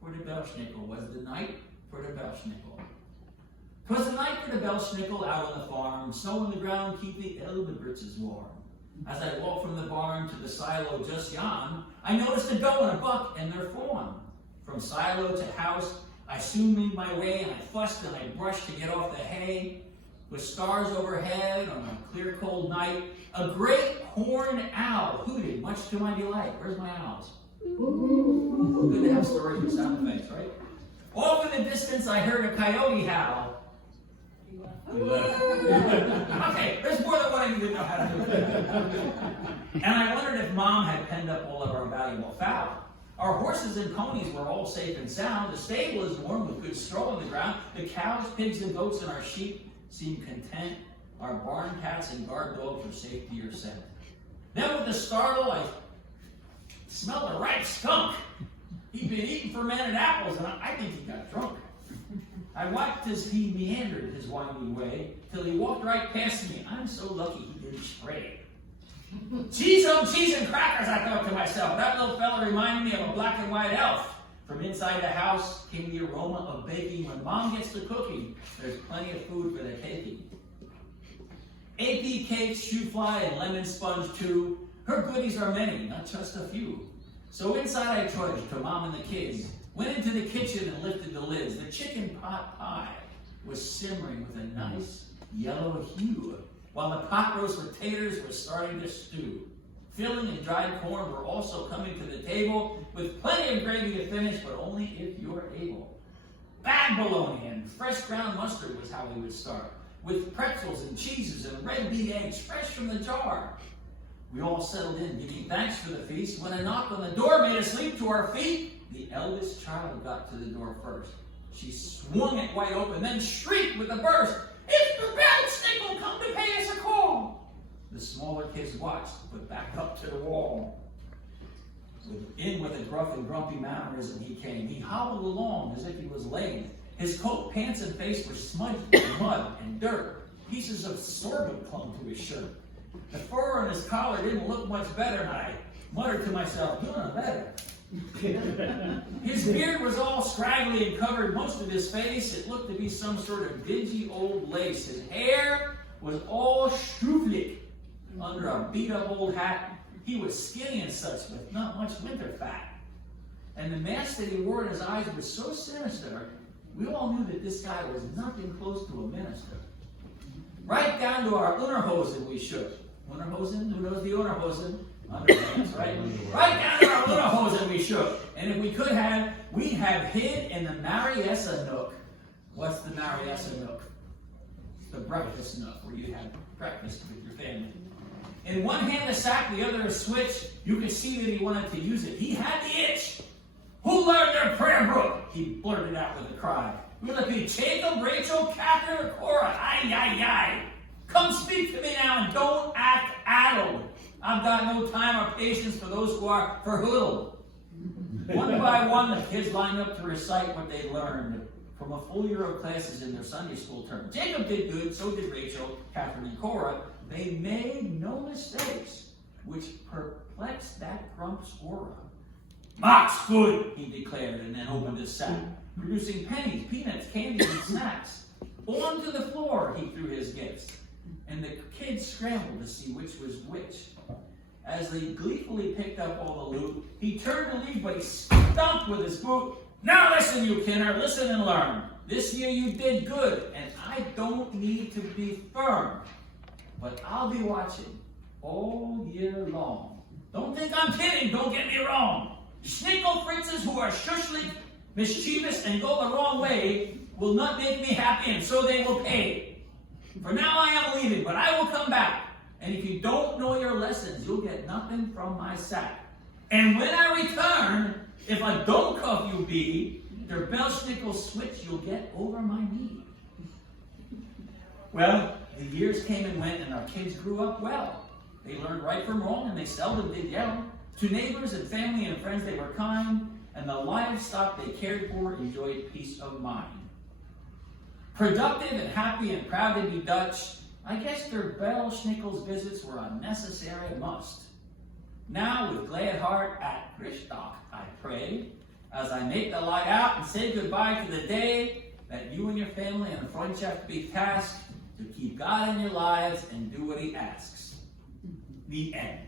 for the Belschnickel, was the night for the Belschnickel. 'Twas the night for the Belschnickel out on the farm, snow on the ground keep the elbe-britches warm. As I walked from the barn to the silo just yon, I noticed a doe and a buck and their fawn. From silo to house, I soon made my way, and I fussed and I brushed to get off the hay. With stars overhead on a clear cold night, a great horned owl hooted, much to my delight. Where's my owls? Ooh. Good to have stories with sound effects, right? Off in the distance, I heard a coyote howl. Okay, there's more than what I need to know how to do. And I wondered if Mom had penned up all of our valuable fowl. Our horses and ponies were all safe and sound. The stable is warm with good straw on the ground. The cows, pigs, and goats and our sheep seemed content. Our barn cats and guard dogs were safety or scent. Then with a startle, I smelled a ripe skunk. He'd been eating fermented apples, and I think he got drunk. I watched as he meandered his winding way till he walked right past me. I'm so lucky he didn't stray. Cheese on cheese and crackers, I thought to myself. That little fella reminded me of a black and white elf. From inside the house came the aroma of baking. When Mom gets to cooking, there's plenty of food for the taking. AP cakes, shoe fly, and lemon sponge too. Her goodies are many, not just a few. So inside I trudged to Mom and the kids. Went into the kitchen and lifted the lids. The chicken pot pie was simmering with a nice yellow hue, while the pot roast potatoes were starting to stew. Filling and dried corn were also coming to the table, with plenty of gravy to finish, but only if you're able. Bag bologna and fresh ground mustard was how we would start, with pretzels and cheeses and red beet eggs fresh from the jar. We all settled in, giving thanks for the feast, when a knock on the door made us leap to our feet. The eldest child got to the door first. She swung it wide open, then shrieked with a burst, "It's the Belschnickel come to pay us a call!" The smaller kids watched, but backed up to the wall. In with a gruff and grumpy mannerism he came. He hobbled along as if he was lame. His coat, pants, and face were smudged with mud and dirt. Pieces of sorghum clung to his shirt. The fur on his collar didn't look much better, and I muttered to myself, "Doing better." His beard was all scraggly and covered most of his face. It looked to be some sort of dingy old lace. His hair was all schroeflich under a beat-up old hat. He was skinny and such, with not much winter fat. And the mask that he wore in his eyes was so sinister, we all knew that this guy was nothing close to a minister. Right down to our Unterhosen we shook. Unterhosen? Who knows the Unterhosen? Underpants, right? Right down to our Unterhosen we shook. And if we could have, we'd have hid in the Mariessa nook. What's the Mariessa nook? It's the breakfast nook where you have breakfast with your family. In one hand a sack, the other a switch. You could see that he wanted to use it. He had the itch. "Who learned their prayer book?" he blurted out with a cry. "Will it be Jacob, Rachel, Catherine, or Cora? Ay, ay, ay. Come speak to me now and don't act addled. I've got no time or patience for those who are verhoodled." One by one, the kids lined up to recite what they learned from a full year of classes in their Sunday school term. Jacob did good, so did Rachel, Catherine, and Cora. They made no mistakes, which perplexed that grump's aura. "Mark's good," he declared, and then opened his sack, producing pennies, peanuts, candy, and snacks. Onto the floor he threw his gifts, and the kids scrambled to see which was which. As they gleefully picked up all the loot, he turned to leave, but he stomped with his boot. "Now listen, you kinner, listen and learn. This year you did good, and I don't need to be firm. But I'll be watching all year long. Don't think I'm kidding, don't get me wrong. Schnickel fritzes who are shushly mischievous and go the wrong way will not make me happy, and so they will pay. For now I am leaving, but I will come back. And if you don't know your lessons, you'll get nothing from my sack. And when I return, if I don't cuff you be, their Belschnickel switch you'll get over my knee." Well, the years came and went, and our kids grew up well. They learned right from wrong, and they seldom did yell. To neighbors and family and friends they were kind, and the livestock they cared for enjoyed peace of mind. Productive and happy and proud to be Dutch, I guess their Belschnickel's visits were a necessary must. Now, with glad heart at Christstock, I pray, as I make the light out and say goodbye to the day that you and your family and friends have to be tasked to keep God in your lives and do what he asks. The end.